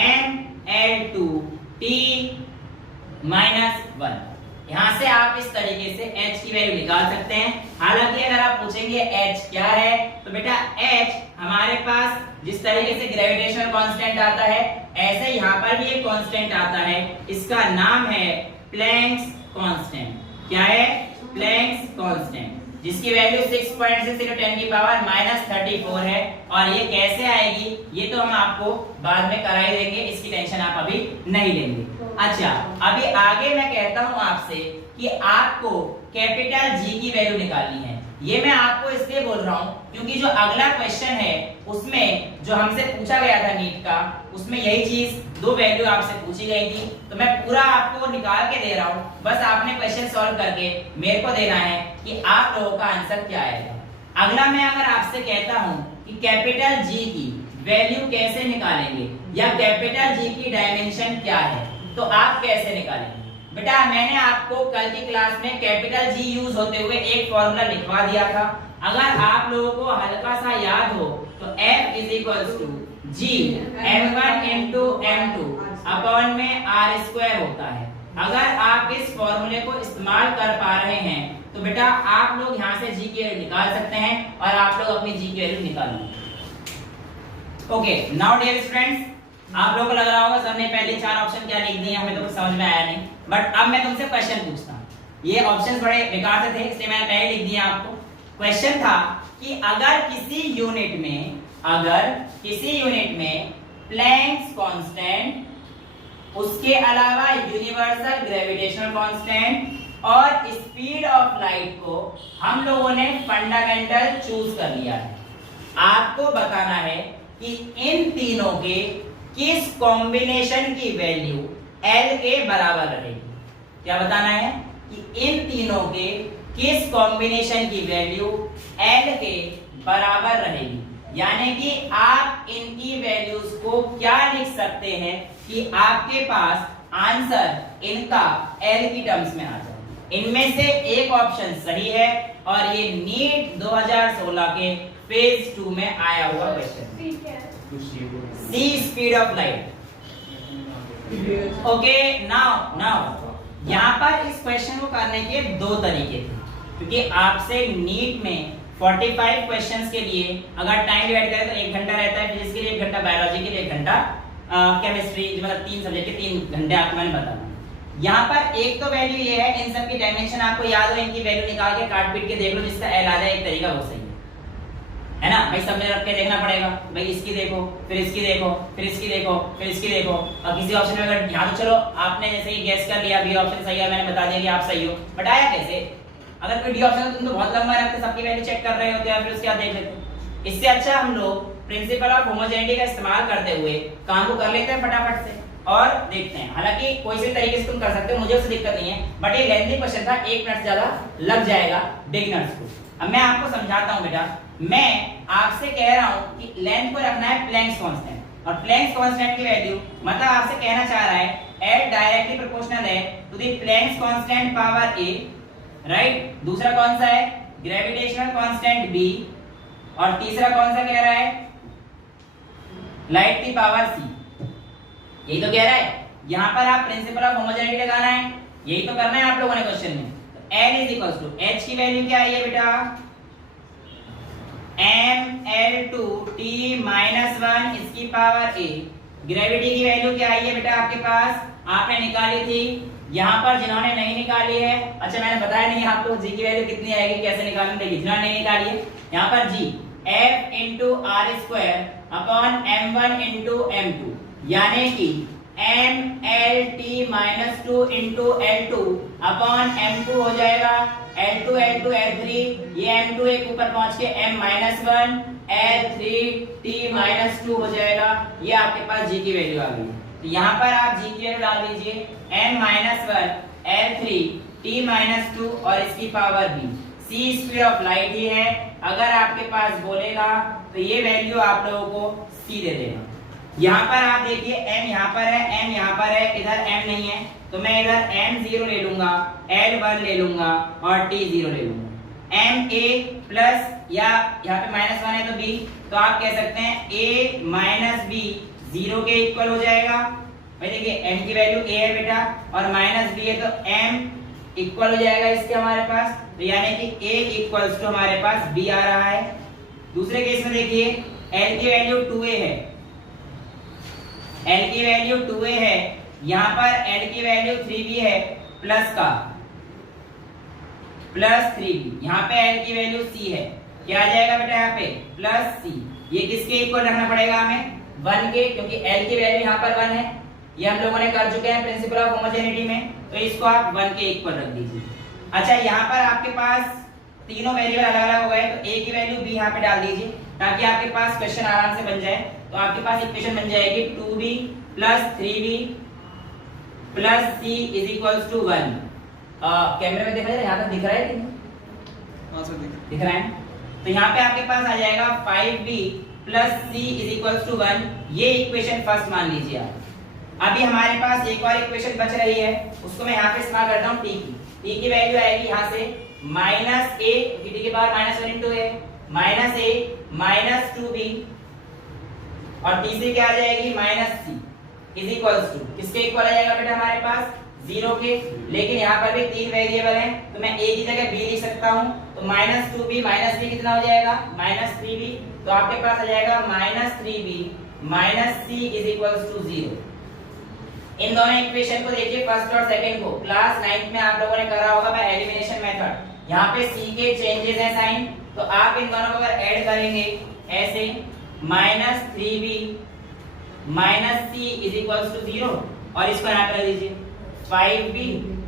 mL2T-1। यहाँ से आप इस तरीके से H की वैल्यू निकाल सकते हैं। हालांकि अगर आप पूछेंगे H क्या है, तो बेटा H हमारे पास जिस तरीके से ग्रेविटेशनल कांस्टेंट आता है, ऐसे यहाँ पर भी एक कांस्टेंट आता है। इसका नाम है प्लैंक्स कांस्टेंट। क्या है? प्लैंक्स कांस्टेंट, जिसकी वैल्यू 6.6 × 10⁻34 है। और ये कैसे आएगी ये तो हम आपको बाद में करा ही देंगे, इसकी टेंशन आप अभी नहीं लेंगे। अच्छा, अभी आगे मैं कहता हूं आपसे कि आपको कैपिटल G की वैल्यू निकालनी है। ये मैं आपको इसलिए बोल रहा हूं क्योंकि जो अगला क्वेश्चन है उसमें जो हमसे पूछा गया था नीट का, उसमें यही चीज दो वैल्यू आपसे पूछी गई थी। तो मैं पूरा आपको निकाल के दे रहा हूं, बस आपने क्वेश्चन सॉल्व करके मेरे को देना है कि आप लोगों का आंसर क्या आएगा। अगला मैं अगर आपसे कहता हूं कि कैपिटल G की वैल्यू कैसे निकालेंगे या कैपिटल G की डायमेंशन क्या है, तो आप कैसे निकालेंगे? बेटा मैंने आपको कल की क्लास में कैपिटल G यूज होते हुए एक फॉर्मूला लिखवा दिया था। अगर आप लोगों को हल्का सा याद हो तो F is equals to G m1 into m2 upon में r² होता है। अगर आप इस फॉर्मूले को इस्तेमाल कर पा रहे हैं तो बेटा आप लोग यहाँ से G की वैल्यू निकाल सकते हैं और आप लोग अपनी G की वैल्यू निकाल लो। ओके, नाउ डियर स्टूडेंट्स, आप लोगों को लग रहा होगा सबने पहले 4 ऑप्शन क्या लिख दिए, हमें तो कुछ समझ में आया नहीं। बट अब मैं तुमसे क्वेश्चन पूछता हूँ। ये ऑप्शंस बड़े बेकार से थे, इसलिए मैंने पहले लिख दिया आपको। क्वेश्चन था कि अगर किसी यूनिट में प्लैंक्स कांस्टेंट, उसके अलावा यूनिवर्सल ग्रेविटेशनल कांस्टेंट और स्पीड ऑफ लाइट को हम लोगों ने फंडामेंटल चूज कर लिया है, आपको बताना है कि इन तीनों के किस कॉम्बिनेशन की वैल्यू L के बराबर रहेगी। क्या बताना है कि इन तीनों के किस कॉम्बिनेशन की वैल्यू L के बराबर रहेगी। यानी कि आप इनकी वैल्यूज को क्या लिख सकते हैं कि आपके पास आंसर इनका L की टर्म्स में आ जाए। इनमें से एक ऑप्शन सही है और ये नीट 2016 के फेज 2 में आया हुआ क्वेश्चन है। C speed of light. Okay, now यहाँ पर इस क्वेश्चन को करने के दो तरीके थे, क्योंकि आपसे नीट में 45 क्वेश्चंस के लिए अगर टाइम डिवाइड करें तो 1 घंटा रहता है, फिजिक्स के लिए 1 घंटा, बायोलॉजी के लिए 1 घंटा, केमिस्ट्री मतलब 3 सब्जेक्ट के 3 घंटे आपको मैंने बताना। यहाँ पर एक तो वैल्यू ये है, इन सब की डायमेंशन आपको याद हो, इनकी वैल्यू निकाल के काट पीट के देख लो, जिसका एल आ जाए एक तरीका वो सही है ना भाई। सबने रख के देखना पड़ेगा भाई, इसकी देखो फिर इसकी देखो फिर इसकी देखो फिर इसकी देखो, और किसी ऑप्शन में अगर यहाँ तो चलो आपने जैसे ही गैस कर लिया बी ऑप्शन सही है, मैंने बता दिया कि आप सही हो, बट आया कैसे? अगर कोई डी ऑप्शन है तुम तो बहुत लंबा रखते, सबकी वैल्यू चेक कर रहे होते हैं, फिर उसके बाद देख लेते। इससे अच्छा हम लोग प्रिंसिपल ऑफ होमोजेनिटी का इस्तेमाल करते हुए काम को कर लेते हैं फटाफट से और देखते हैं। हालांकि कोई से तरीके से तुम कर सकते हो, मुझे उससे दिक्कत नहीं है, बट ये लेंथी क्वेश्चन था, 1 मिनट ज्यादा लग जाएगा बिगिनर्स को। अब मैं आपको समझाता हूं बेटा, मैं आपसे कह रहा हूं कि लेंथ को रखना है प्लैंक्स कांस्टेंट, और प्लैंक्स कांस्टेंट की वैल्यू मतलब आपसे कहना चाह रहा है L डायरेक्टली प्रोपोर्शनल है to the Planck's constant power A, right. दूसरा कौन सा है? ग्रेविटेशनल कांस्टेंट B, और तीसरा कौन सा कह रहा है? लाइट की पावर C। यही तो कह रहा है। यहां पर आप प्रिंसिपल ऑफ होमोजेनिटी लगाना है, यही तो करना है आप लोगों ने क्वेश्चन में। तो L is equal to H की वैल्यू क्या आई है बेटा? ml2 t माइनस 1 इसकी पावर A। ग्रेविटी की वैल्यू क्या आई है बेटा आपके पास? आपने निकाली थी। यहाँ पर जिन्होंने नहीं निकाली है, अच्छा मैंने बताया नहीं आपको जी की वैल्यू कितनी आएगी, कैसे निकालनी देखिए। जिन्होंने नहीं निकाली है, यहाँ पर G f into R square upon m1 into m2, यानी कि mlt minus 2 into L2 upon m2 हो जाएगा L2 L2 L3, ये m2 एक ऊपर पहुंच के m minus 1 L3 t minus 2 हो जाएगा। ये आपके पास g की वैल्यू आ गई। तो यहाँ पर आप g की वैल्यू डाल दीजिए m minus 1 L3 t minus 2 और इसकी power b। c speed of light ही है, अगर आपके पास बोलेगा तो ये वैल्यू आप लोगों को c दे देगा। यहाँ पर आप देखिए m यहाँ पर है, m यहाँ पर है, इधर m नहीं है, तो मैं इधर m0 ले लूंगा, L1 ले लूंगा और t0 ले लूंगा। ma प्लस या यहाँ पे माइनस 1 है तो b, तो आप कह सकते हैं a माइनस b 0 के इक्वल हो जाएगा। भाई देखिए m की वैल्यू a है बेटा और माइनस b है, तो m इक्वल हो जाएगा इसके हमारे पास, तो यानी कि a इक्वल्स टू हमारे पास b आ रहा है। दूसरे केस में देखिए l की वैल्यू 2a है, L की वैल्यू 2a है, यहाँ पर L की वैल्यू 3b है प्लस का प्लस 3b, यहाँ पे L की वैल्यू c है, क्या आ जाएगा बेटा यहाँ पे प्लस c। ये किसके इक्वल रखना पड़ेगा हमें? 1 के, क्योंकि L की वैल्यू यहाँ पर 1 है, ये हम लोगों ने कर चुके हैं प्रिंसिपल ऑफ होमोजेनिटी में, तो इसको आप 1 के इक्वल रख दीजिए। अच्छा यहाँ पर आपके पास तीनों वेरिएबल अलग अलग हो गए, तो a की वैल्यू b यहाँ पे डाल दीजिए ताकि आपके पास क्वेश्चन आराम से बन जाए। तो आपके पास इक्वेशन बन जाएगी 2b plus 3b plus c is equals to 1। कैमरे में देखा जाए यहाँ तक दिख रहा है कि नहीं? हाँ सर दिख रहा है। तो यहाँ पे आपके पास आ जाएगा 5b plus c is equals to 1। ये इक्वेशन फर्स्ट मान लीजिए आप। अभी हमारे पास एक और इक्वेशन बच रही है, उसको मैं यहाँ पे इस्तेमाल करता हूँ t की। t की वैल्यू आएगी यहाँ से माइनस a, t के बाद minus 1 into a, minus a minus 2b, और तीसरी क्या आ जाएगी minus c is equals to किसके इक्वल आ जाएगा बेटा हमारे पास 0 के। लेकिन यहाँ पर भी 3 वेरिएबल हैं, तो मैं a की जगह b लिख सकता हूँ, तो माइनस 2b माइनस b कितना हो जाएगा माइनस 3b, तो आपके पास आ जाएगा minus 3b minus c is equals to 0। इन दोनों इक्वेशन को देखिए फर्स्ट और सेकंड को क्लास 9th में आप लोगों ने करा होगा बाय एलिमिनेशन मेथड। यहाँ पे c के चेंजेस हैं साइन, तो आप इन दोनों को अगर ऐड करेंगे ऐसे minus 3b minus c is equals to 0, और इसको यहाँ पे रख दीजिए 5b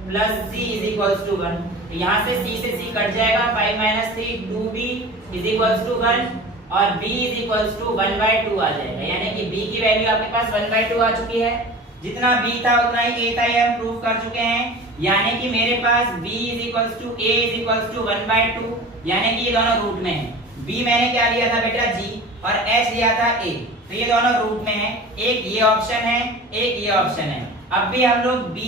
plus c is equals to 1। तो यहाँ से c कट जाएगा, 5 minus 3 2b is equals to 1 और b इज इक्वल्स टू 1/2 आ जाएगा, यानी कि b की वैल्यू आपके पास 1/2 आ चुकी है। जितना b था उतना ही a था, ये हम प्रूव कर चुके हैं, यानी कि मेरे पास b is equals to a is equals to 1/2, यानी कि ये दोनों रूट में है। b मैंने क्या लिया था बेटा g और h लिया था a, तो ये दोनों रूट में है। एक ये ऑप्शन है, एक ये ऑप्शन है। अब भी हम लोग b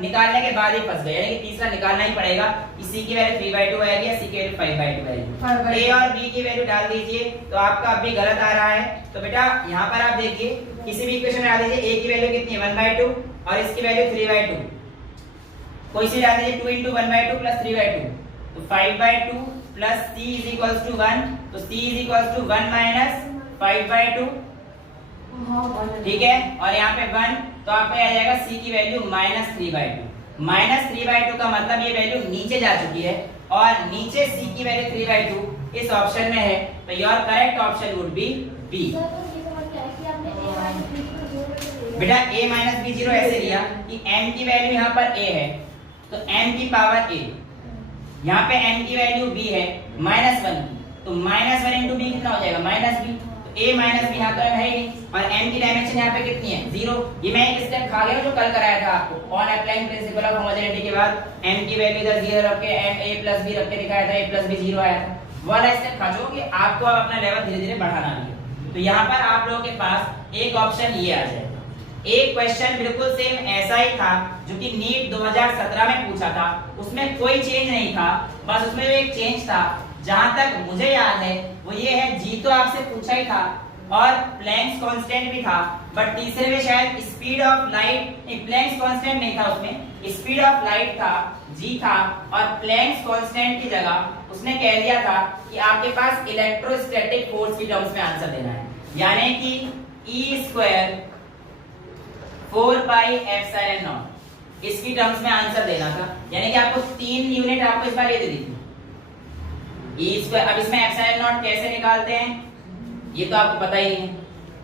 निकालने के बाद ही फंस गए, यानी कि तीसरा निकालना ही पड़ेगा कि c की वैल्यू 3/2 आएगी या c की वैल्यू 5/2 आएगी। a और b की वैल्यू डाल दीजिए, तो आपका अभी गलत आ रहा है। तो बेटा यहाँ पर आप देखिए किसी भी इक्वेशन में डाल दीजिए, a की वैल्यू कितनी है 1/2 और इसकी वैल्यू 3/2, कोई सी डाल दीजिए 2 into 1/2 प्लस 3/2, तो 5/2 plus c is equals to 1, तो c is equals to 1 minus 5/2, ठीक है। और यहाँ पे 1 तो आपका आ जाएगा c की वैल्यू -3/2। -3/2 का मतलब ये वैल्यू नीचे जा चुकी है और नीचे c की वैल्यू 3/2 इस ऑप्शन में है, तो your correct option would be B. बेटा a - b0 ऐसे लिया कि m की वैल्यू यहाँ पर a है तो m की पावर a, यहाँ पे m की वैल्यू b है -1 की, तो -1 into b कितना हो जाएगा -b, तो a - b यहाँ पर है ही नहीं और m की डायमेंशन यहाँ पे कितनी है 0। ये मैं एक स्टेप खा गया जो कल कराया था आपको, on applying principle of homogeneity के बाद m की वैल्यू इधर 0 रख के m a + b रख के दिखाया था, a + b 0 आया था, वो वाला स्टेप खा चुको कि आपको अब अपना लेवल धीरे-धीरे बढ़ाना भी है। तो यहाँ पर आप लोगों के पास एक ऑप्शन ये आ जाएगा। एक क्वेश्चन बिल्कुल सेम ऐसा ही था जो कि नीट 2017 में पूछा था, उसमें कोई चेंज नहीं था, बस उसमें एक चेंज था जहां तक मुझे याद है वो ये है, जी तो आपसे पूछा ही था और प्लैंक्स कांस्टेंट भी था, बट तीसरे में शायद speed of light, Planck's constant नहीं था, उसमें स्पीड ऑफ लाइट था, जी था, और प्लैंक्स कांस्टेंट की जगह उसने कह दिया था कि आपके पास इलेक्ट्रोस्टैटिक फोर्स की टर्म्स में आंसर देना है, यानी कि E² 4πε0 इसकी टर्म्स में आंसर देना था, यानी कि आपको 3 यूनिट आपको इस बार ये दे दी थी E²। अब इसमें ε0 कैसे निकालते हैं ये तो आपको पता ही है,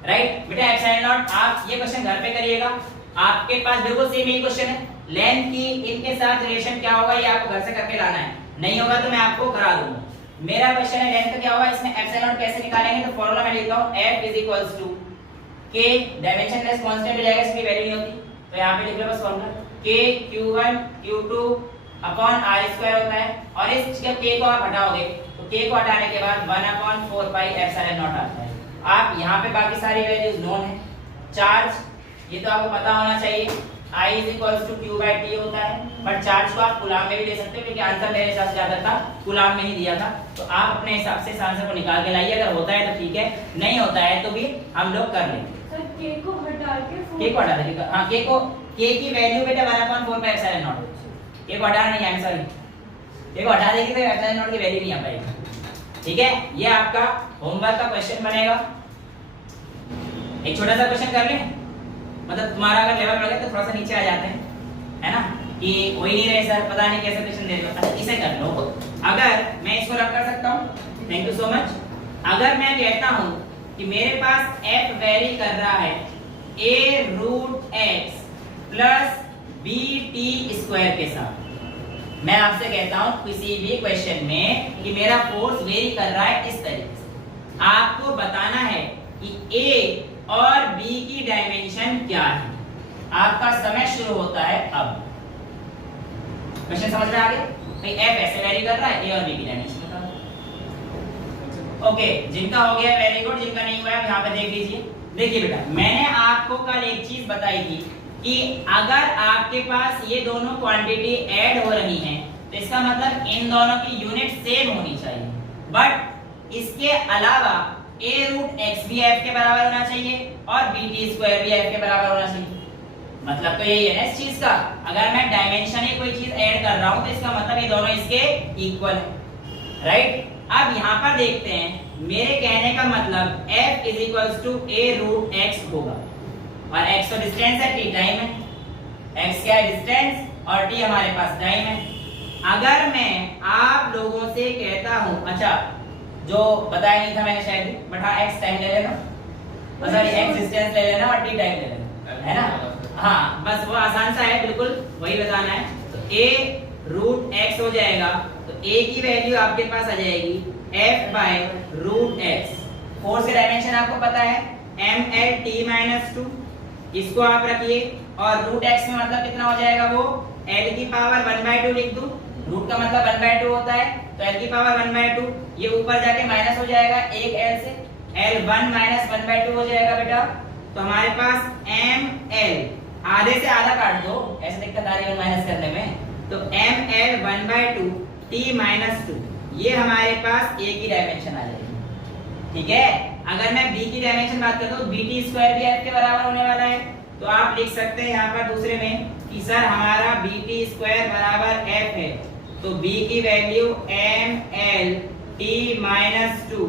राइट बेटा। ε0 आप ये क्वेश्चन घर पे करिएगा, आपके पास बिल्कुल सेम यही क्वेश्चन है, लेंथ की इनके साथ रिलेशन क्या होगा ये आपको घर से करके लाना है, नहीं होगा तो मैं आपको करा दूंगा। मेरा क्वेश्चन है लेंथ का क्या होगा, इसमें ε0 कैसे निकालेंगे, तो फॉर्मूला मैं लिखता हूं F k डायमेंशनलेस कांस्टेंट हो जाएगा, इसकी वैल्यू नहीं होती, तो यहां पे लिख लो बस formula k q1 q2 upon r² होता है, और इस k को आप हटाओगे तो k को हटाने के बाद 1/4πε0 आता है। आप यहां पे बाकी सारी वैल्यूज नोन है। चार्ज ये तो आपको पता होना चाहिए, I q/t होता है, बट चार्ज को आप कूलाम में भी ले सकते हो क्योंकि आंसर मेरे हिसाब से ज्यादा था कूलाम में ही दिया था, तो आप अपने हिसाब से इस आंसर को निकाल के लाइए, अगर होता है तो ठीक है, नहीं होता है तो भी हम लोग कर लेंगे। k को हटा के k को हटा देंगे, हां k की वैल्यू बेटा 1/4πε0, k को हटाना नहीं है, सॉरी k को हटा देंगे तो ε0 की वैल्यू नहीं आ पाएगी, ठीक है। ये आपका होमवर्क का क्वेश्चन बनेगा। एक छोटा सा क्वेश्चन कर लें, मतलब तुम्हारा अगर लेवल बढ़ गया तो थोड़ा सा नीचे आ जाते हैं, है ना, कि हो ही नहीं रहे सर, पता नहीं कैसे क्वेश्चन दे रहे हो, इसे कर लो। अगर मैं इसको रख कर सकता हूं, थैंक यू सो मच। अगर मैं कहता हूं कि मेरे पास f वेरी कर रहा है a√x प्लस bt² के साथ, मैं आपसे कहता हूं किसी भी क्वेश्चन में कि मेरा फोर्स वेरी कर रहा है इस तरीके से, आपको बताना है कि a और b की डायमेंशन क्या है। आपका समय शुरू होता है अब। क्वेश्चन समझ में आ गया भाई, f ऐसे वेरी कर रहा है, a और b की डायमेंशन बताओ। ओके, जिनका हो गया वेरी गुड, जिनका नहीं हुआ है यहाँ पे देख लीजिए। देखिए बेटा, मैंने आपको कल एक चीज बताई थी कि अगर आपके पास ये दोनों क्वांटिटी ऐड हो रही हैं तो इसका मतलब इन दोनों की यूनिट सेम होनी चाहिए, बट इसके अलावा a√x भी f के बराबर होना चाहिए और bt² भी f के बराबर होना चाहिए। मतलब तो यही है ना इस चीज का, अगर मैं डायमेंशन ही कोई चीज ऐड कर रहा हूं तो इसका मतलब ये दोनों इसके इक्वल है, राइट। अब यहाँ पर देखते हैं, मेरे कहने का मतलब f a√x होगा, और x तो डिस्टेंस है, t टाइम है, x क्या है डिस्टेंस और t हमारे पास टाइम है। अगर मैं आप लोगों से कहता हूं, अच्छा जो बताया नहीं था मैंने शायद, बट हाँ x टाइम ले लेना, सॉरी x डिस्टेंस ले लेना और t टाइम ले लेना, है ना, हाँ बस वो आसान सा है, बिल्कुल वही बताना है। तो a√x हो जाएगा, तो a की वैल्यू आपके पास आ जाएगी f/√x। फोर्स की डायमेंशन आपको पता है mlt-2, इसको आप रखिए, और √x में मतलब कितना हो जाएगा, वो l की पावर 1/2 लिख दूं, रूट का मतलब 1/2 होता है, तो l की पावर 1/2, ये ऊपर जाके माइनस हो जाएगा एक l से, l1 - 1/2 हो जाएगा बेटा। तो हमारे पास ml, आधे से आधा काट दो, ऐसे दिक्कत आ रही है माइनस करने में, तो ml 1/2 t-2, ये हमारे पास a की डायमेंशन आ जाएगी, ठीक है। अगर मैं b की डायमेंशन बात करता हूं, bt² भी f के बराबर होने वाला है, तो आप लिख सकते हैं यहाँ पर दूसरे में कि सर हमारा bt² बराबर f है, तो b की वैल्यू mlt-2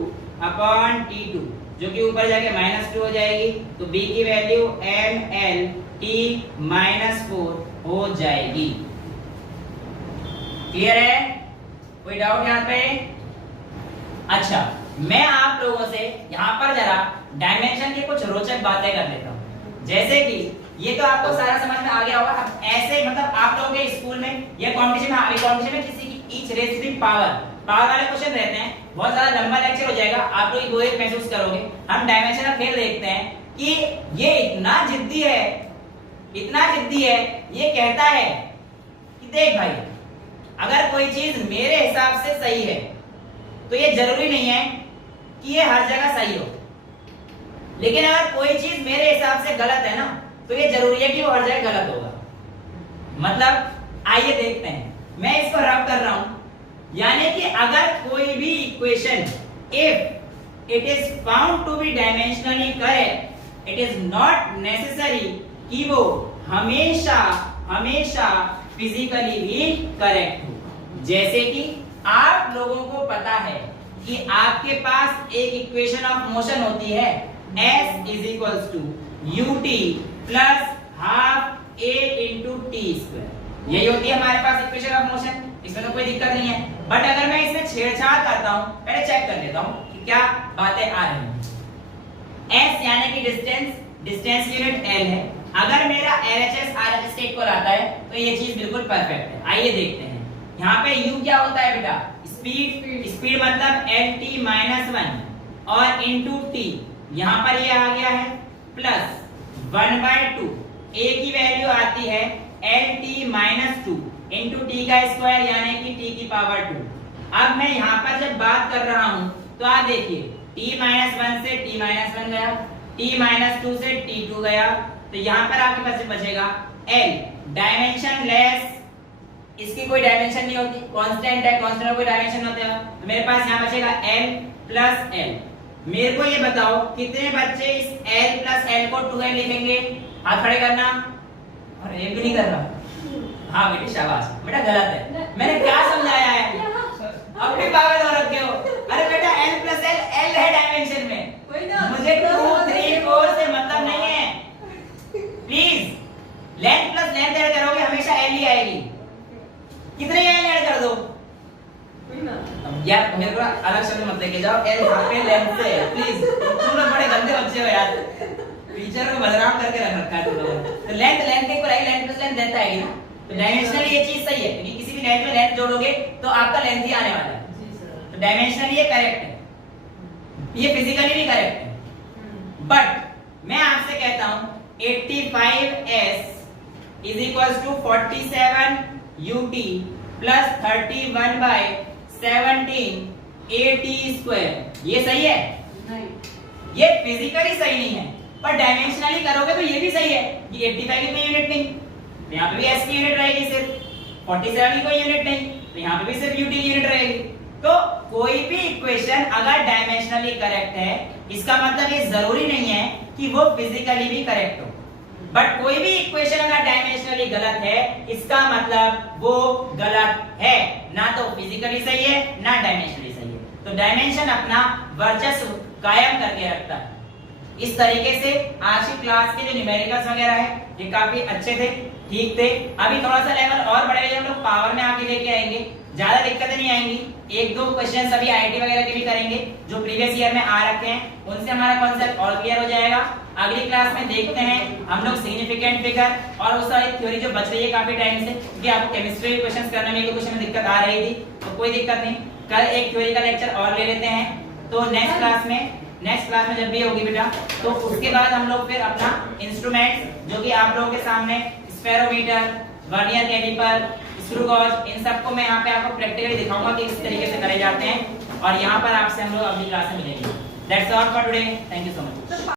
अपॉन t2, जो कि ऊपर जाके -2 हो जाएगी, तो b की वैल्यू ml t-4 हो जाएगी। क्लियर है? कोई डाउट यहाँ पे? अच्छा, मैं आप लोगों से यहाँ पर जरा डायमेंशन की कुछ रोचक बातें कर लेता हूँ। जैसे कि ये तो आपको सारा समझ में आ गया होगा। अब ऐसे मतलब आप लोगों के स्कूल में या कॉम्पिटिशन में किसी की ईच रेज़ टू पावर वाले क्वेश्चन रहते हैं, बहुत ज्यादा लंबा लेक्चर हो जाएगा, आप लोग बोरियत महसूस करोगे। हम डायमेंशन का खेल देखते हैं कि ये इतना जिद्दी है, ये कहता है कि देख भाई, अगर कोई चीज मेरे हिसाब से सही है तो ये जरूरी नहीं है कि ये हर जगह सही हो, लेकिन अगर कोई चीज मेरे हिसाब से गलत है ना तो ये जरूरी है कि वो हर जगह गलत होगा। मतलब आइए देखते हैं, मैं इसको रब कर रहा हूं, यानी कि अगर कोई भी equation if it is found to be dimensionally correct, it is not necessary कि वो हमेशा फिजिकली भी करेक्ट हो। जैसे कि आप लोगों को पता है कि आपके पास एक इक्वेशन ऑफ मोशन होती है s is equals to ut plus half a into T square. यही होती है हमारे पास इक्वेशन ऑफ मोशन, इसमें तो कोई दिक्कत नहीं है। बट अगर मैं इसमें छेड़छाड़ करता हूं, पहले चेक कर लेता हूं कि क्या बातें आ रही हैं। s यानी कि डिस्टेंस यूनिट l है। अगर मेरा LHS RHS स्टेट को लाता है तो ये चीज बिल्कुल परफेक्ट है। आइए देखते हैं, यहाँ पे u क्या होता है बेटा? स्पीड मतलब lt-1 और इनटू t, यहाँ पर ये आ गया है प्लस 1/2, a की वैल्यू आती है lt-2 इनटू t का स्क्वायर यानी कि t की पावर 2। अब मैं यहाँ पर जब बात कर रहा हूँ तो आप देखिए t-1 से t-1 गया, t-2 से t2 गया, तो यहाँ पर आपके पास बचेगा l डायमेंशन लेस, इसकी कोई डायमेंशन नहीं होती, कांस्टेंट है, कांस्टेंट का कोई डायमेंशन नहीं होता, तो मेरे पास यहाँ बचेगा l प्लस l। मेरे को ये बताओ कितने बच्चे इस l प्लस l को 2l लिखेंगे? हाथ खड़े करना। और ये भी नहीं कर रहा। हाँ बेटी शाबाश, बेटा गलत है, मैंने क्या समझाया है? अपने पागल हो रखे हो। अरे बेटा l प्लस l है डायमेंशन में, मुझे 2 3 4 से मतलब नहीं है। Please length plus length add करोगे हमेशा l ही आएगी। कितने l ऐड कर दो यार, मेरे को अलग शब्द मत लेके जाओ, l यहाँ पे लेंथ से है। प्लीज, तुम लोग बड़े गंदे बच्चे हो यार, टीचर को बदनाम करके रख रखा है तुम लोगों। तो लेंथ के ऊपर लेंथ प्लस लेंथ लेंथ आएगी ना, तो डायमेंशनली ये चीज सही है, क्योंकि किसी भी लेंथ में लेंथ जोड़ोगे तो आपका लेंथ ही आने वाला है। तो डायमेंशनली ये करेक्ट है, ये फिजिकली भी करेक्ट है। बट मैं आपसे कहता हूं 85s is equals to 47 ut plus 31/17 at square. ये सही है? नहीं, ये फिजिकली सही नहीं है, पर डायमेंशनली करोगे तो ये भी सही है। ये 85 की कोई यूनिट नहीं, तो यहाँ पे भी s की यूनिट रहेगी सिर्फ, 47 की कोई यूनिट नहीं, तो यहाँ पे भी सिर्फ ut की यूनिट रहेगी। तो कोई भी इक्वेशन अगर डायमेंशनली करेक्ट है, इसका मतलब ये जरूरी नहीं है कि वो फिजिकली भी करेक्ट हो। बट कोई भी इक्वेशन अगर डायमेंशनली गलत है, इसका मतलब वो गलत है, ना तो फिजिकली सही है ना डायमेंशनली सही है। तो डायमेंशन अपना वर्चस्व कायम करके रखता है। इस तरीके से आज की क्लास के जो न्यूमेरिकल्स वगैरह है ये काफी अच्छे थे, ठीक थे। अभी थोड़ा सा लेवल और बढ़ेगा, हम लोग पावर में आके लेके आएंगे, ज्यादा दिक्कतें नहीं आएंगी। 1-2 क्वेश्चन अभी आईटी वगैरह के भी करेंगे जो प्रीवियस ईयर में आ रखे हैं, उनसे हमारा कॉन्सेप्ट और क्लियर हो जाएगा। अगली क्लास में देखते हैं हम लोग सिग्निफिकेंट फिगर और उस सारी थ्योरी जो बच रही है काफी टाइम से, क्योंकि आपको केमिस्ट्री के क्वेश्चंस करने में एक क्वेश्चन में दिक्कत आ रही थी, तो कोई दिक्कत नहीं, कल एक थ्योरी का लेक्चर और ले लेते हैं। तो नेक्स्ट क्लास में जब भी होगी बेटा, तो उसके बाद हम लोग फिर अपना इंस्ट्रूमेंट जो कि आप लोगों के सामने spherometer, vernier calliper, screw gauge, इन सबको मैं यहाँ पे आपको प्रैक्टिकली दिखाऊंगा कि किस तरीके से करे जाते हैं। और यहाँ पर आपसे हम लोग अगली क्लास में मिलेंगे। That's all for today, thank you so much.